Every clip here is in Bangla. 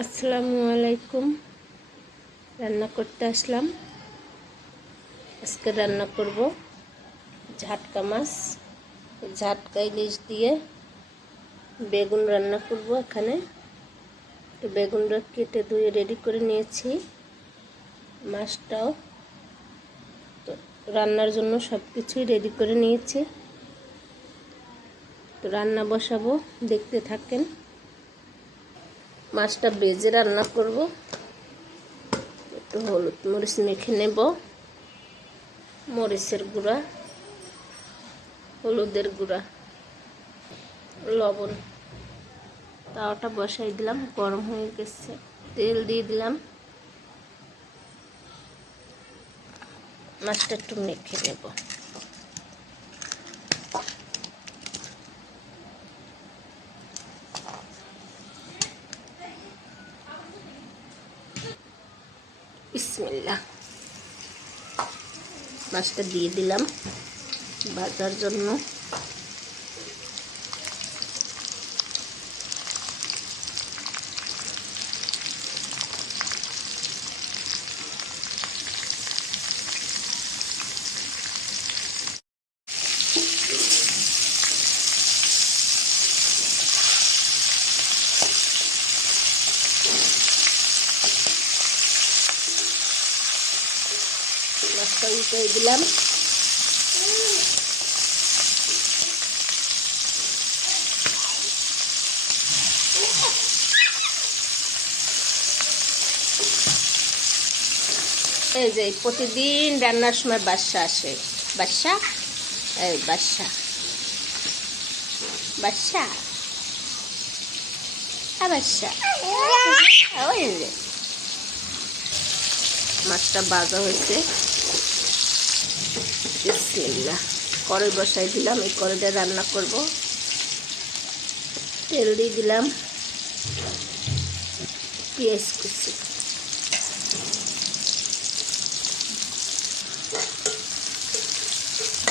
আসসালামু আলাইকুম। রান্না করতে আসলাম। আজকে রান্না করব ঝাটকা মাছ। ঝাটকা ইলিশ দিয়ে বেগুন রান্না করব এখানে। তো বেগুনটা কেটে ধুয়ে রেডি করে নিয়েছি মাছটাও। তো রান্নার জন্য সব কিছুই রেডি করে নিয়েছি। তো রান্না বসাবো, দেখতে থাকেন। মাছটা বেজে রান্না করব। একটু হলুদ মরিচ মেখে নেব। মরিচের গুঁড়া, হলুদের গুঁড়া, লবণ। তাওয়াটা বসাই দিলাম, গরম হয়ে গেছে। তেল দিয়ে দিলাম। মাছটা একটু মেখে নেব। বিসমিল্লা মাছটা দিয়ে দিলাম ভাজার জন্য। মাছটা উঠে দিলাম এই যে প্রতিদিন রান্নার সময় বাচ্চা আসে। বাচ্চা এই বাচ্চা ওই যে। মাছটা বাজা হয়েছে। বিসমিল্লাহ কড়াই বসাই দিলাম, এই কড়াইটা রান্না করব। তেল দিয়ে দিলাম পেঁয়াজ কুচি।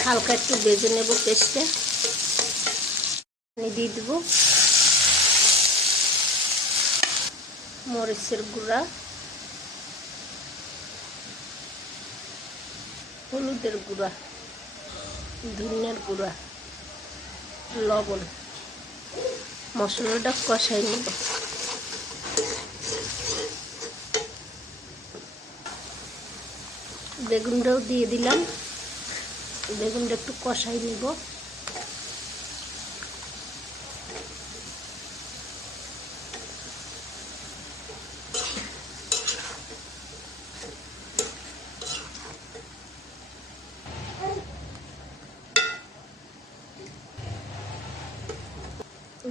হালকা একটু বেজে নেব পেস্টটা। দিয়ে দেবো। মরিচের গুঁড়া। হলুদের গুঁড়া। ধনিয়ার গুঁড়া লবণ মশলাটা কষাই নেব। বেগুনটাও দিয়ে দিলাম। বেগুনটা একটু কষাই নেব।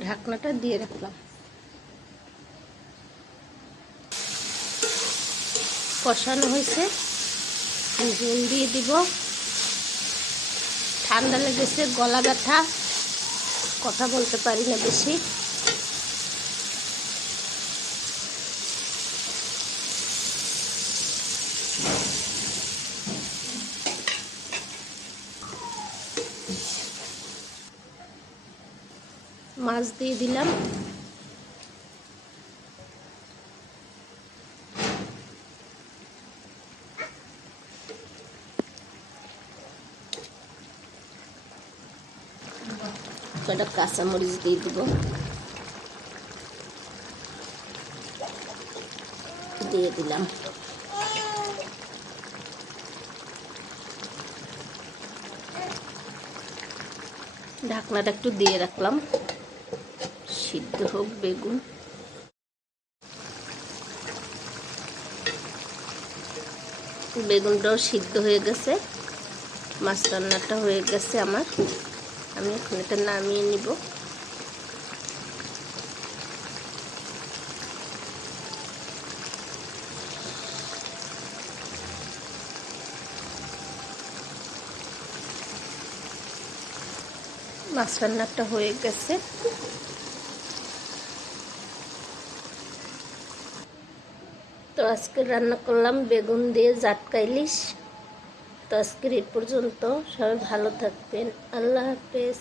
ঢাকনাটা দিয়ে রাখলাম। কষানো হয়েছে। জল দিয়ে দিব। ঠান্ডা লেগেছে, গলা ব্যথা। কথা বলতে পারি না বেশি। মাছ দিয়ে দিলাম। কটা কাঁচামরিচ দিয়ে দিব। দিয়ে দিলাম। ঢাকনাটা একটু দিয়ে রাখলাম। সিদ্ধ হোক বেগুন। বেগুনটাও সিদ্ধ হয়ে গেছে। মাছ রান্নাটা হয়ে গেছে আমার। আমি এখন এটা নামিয়ে নিব। মাছ রান্নাটা হয়ে গেছে। তো আজকে রান্না করলাম বেগুন দিয়ে জাটকা ইলিশ তো আজকের এই পর্যন্ত সবাই ভালো থাকবেন। আল্লাহ হাফেজ।